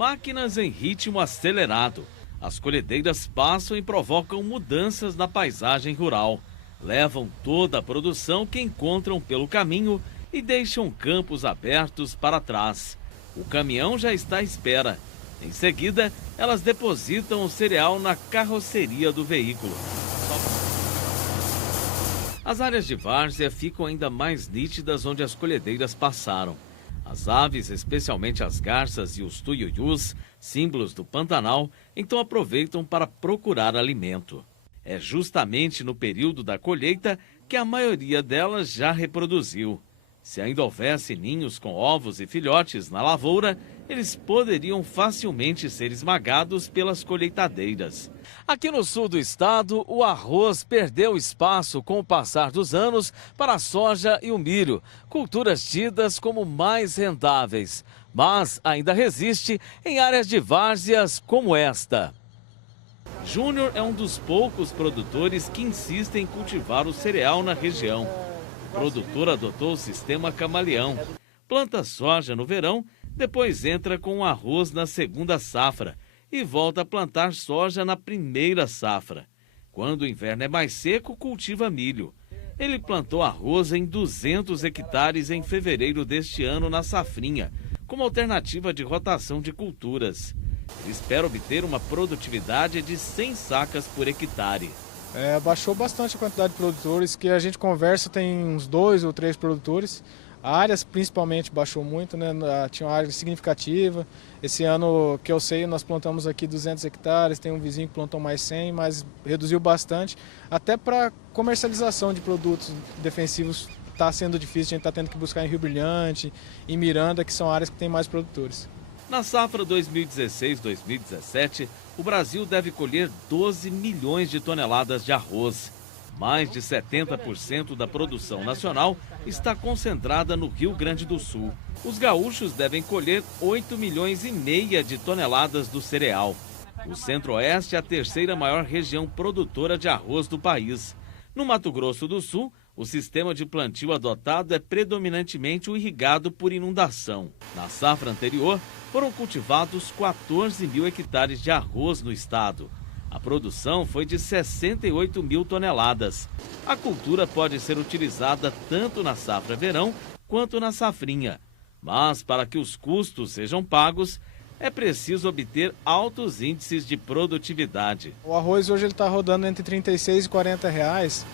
Máquinas em ritmo acelerado. As colhedeiras passam e provocam mudanças na paisagem rural. Levam toda a produção que encontram pelo caminho e deixam campos abertos para trás. O caminhão já está à espera. Em seguida, elas depositam o cereal na carroceria do veículo. As áreas de várzea ficam ainda mais nítidas onde as colhedeiras passaram. As aves, especialmente as garças e os tuiuius, símbolos do Pantanal, então aproveitam para procurar alimento. É justamente no período da colheita que a maioria delas já reproduziu. Se ainda houvesse ninhos com ovos e filhotes na lavoura, eles poderiam facilmente ser esmagados pelas colheitadeiras. Aqui no sul do estado, o arroz perdeu espaço com o passar dos anos para a soja e o milho, culturas tidas como mais rentáveis, mas ainda resiste em áreas de várzeas como esta. Júnior é um dos poucos produtores que insistem em cultivar o cereal na região. O produtor adotou o sistema camaleão. Planta soja no verão, depois entra com o arroz na segunda safra e volta a plantar soja na primeira safra. Quando o inverno é mais seco, cultiva milho. Ele plantou arroz em 200 hectares em fevereiro deste ano na safrinha, como alternativa de rotação de culturas. Ele espera obter uma produtividade de 100 sacas por hectare. Baixou bastante a quantidade de produtores, que a gente conversa, tem uns 2 ou 3 produtores. Áreas principalmente baixou muito, né? Tinha uma área significativa. Esse ano, que eu sei, nós plantamos aqui 200 hectares, tem um vizinho que plantou mais 100, mas reduziu bastante. Até para comercialização de produtos defensivos está sendo difícil, a gente está tendo que buscar em Rio Brilhante, em Miranda, que são áreas que tem mais produtores. Na safra 2016-2017, o Brasil deve colher 12 milhões de toneladas de arroz. Mais de 70% da produção nacional está concentrada no Rio Grande do Sul. Os gaúchos devem colher 8 milhões e meia de toneladas do cereal. O Centro-Oeste é a terceira maior região produtora de arroz do país. No Mato Grosso do Sul, o sistema de plantio adotado é predominantemente o irrigado por inundação. Na safra anterior, foram cultivados 14 mil hectares de arroz no estado. A produção foi de 68 mil toneladas. A cultura pode ser utilizada tanto na safra verão quanto na safrinha. Mas para que os custos sejam pagos, é preciso obter altos índices de produtividade. O arroz hoje está rodando entre R$36 e R$40,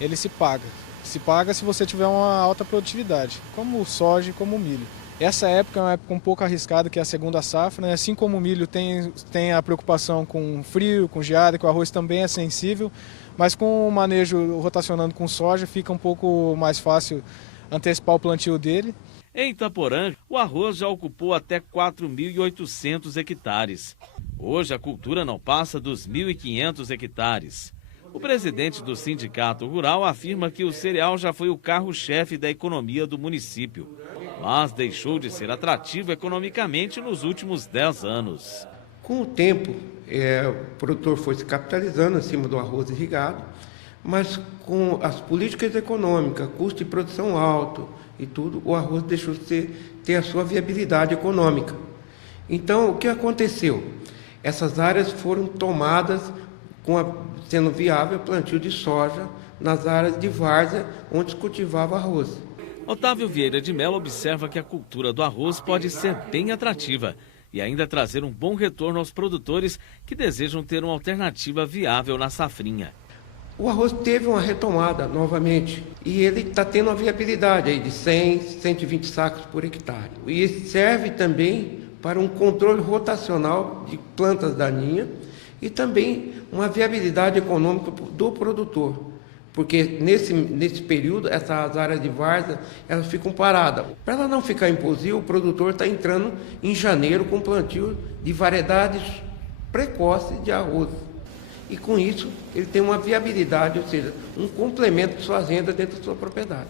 ele se paga. Se paga se você tiver uma alta produtividade, como o soja e como o milho. Essa época é uma época um pouco arriscada, que é a segunda safra, né? Assim como o milho tem a preocupação com frio, com geada, que o arroz também é sensível, mas com o manejo rotacionando com soja fica um pouco mais fácil antecipar o plantio dele. Em Itaporã, o arroz já ocupou até 4.800 hectares. Hoje a cultura não passa dos 1.500 hectares. O presidente do Sindicato Rural afirma que o cereal já foi o carro-chefe da economia do município, mas deixou de ser atrativo economicamente nos últimos 10 anos. Com o tempo, o produtor foi se capitalizando acima do arroz irrigado, mas com as políticas econômicas, custo de produção alto e tudo, o arroz deixou de ter a sua viabilidade econômica. Então, o que aconteceu? Essas áreas foram tomadas sendo viável o plantio de soja nas áreas de várzea onde se cultivava arroz. Otávio Vieira de Mello observa que a cultura do arroz pode ser bem atrativa e ainda trazer um bom retorno aos produtores que desejam ter uma alternativa viável na safrinha. O arroz teve uma retomada novamente e ele está tendo uma viabilidade aí de 100, 120 sacos por hectare. E serve também para um controle rotacional de plantas daninhas e também uma viabilidade econômica do produtor, porque nesse período essas áreas de várzea elas ficam paradas. Para ela não ficar impossível, o produtor está entrando em janeiro com plantio de variedades precoces de arroz. E com isso ele tem uma viabilidade, ou seja, um complemento de sua renda dentro da sua propriedade.